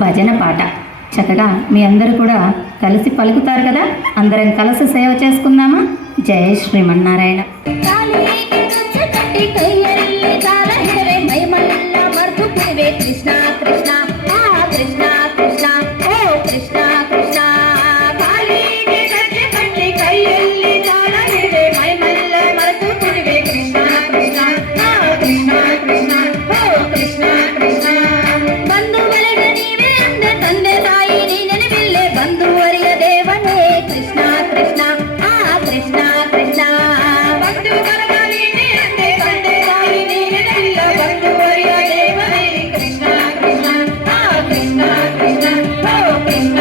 భజన పాట. చక్కగా మీ అందరూ కూడా కలిసి పలుకుతారు కదా. అందరం కలిసి సేవ చేసుకుందామా? జై శ్రీమన్నారాయణ. కృష్ణ కృష్ణ కృష్ణ కృష్ణ ఓ కృష్ణ కృష్ణ కాళీకి గట్టి పట్టి కయ్యల్లి తాళ ಹಿಡಿವೆ ಮೈಮಲ್ಲ ಮರೆತು ಕುಡಿವೆ ಕೃಷ್ಣ ಕೃಷ್ಣ ಕೃಷ್ಣ ಕೃಷ್ಣ ಓ ಕೃಷ್ಣ ಕೃಷ್ಣ ಬಂದು ಬಲೆಗ ನೀವೇ ಅಂದೆ ತಂದೆ ತಾಯಿ ನೀನೆನವಿಲ್ಲೆ ಬಂಧುವರಿಯ ದೇವನೇ ಕೃಷ್ಣ ಕೃಷ್ಣ ಕೃಷ್ಣ ಕೃಷ್ಣ ಬಂಧು ಬರಗ ನೀನೇ ಅಂದೆ ತಂದೆ ತಾಯಿ ನೀನೆನವಿಲ್ಲ ಬಂಧುವರಿಯ ದೇವನೇ ಕೃಷ್ಣ ಕೃಷ್ಣ ಕೃಷ್ಣ ಕೃಷ್ಣ ಓ ಕೃಷ್ಣ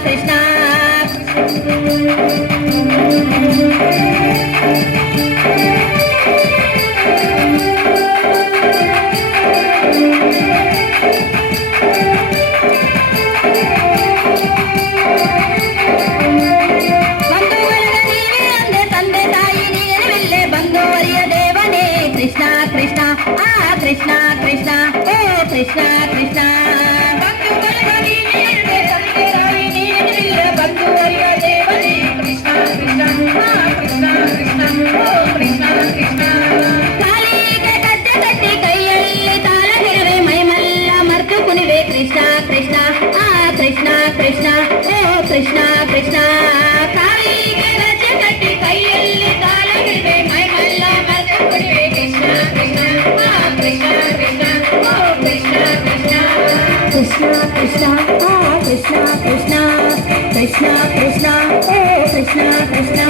ಕೃಷ್ಣ Krishna కృష్ణ కృష్ణ కృష్ణ కృష్ణ కృష్ణ కృష్ణ కృష్ణ కృష్ణ కృష్ణ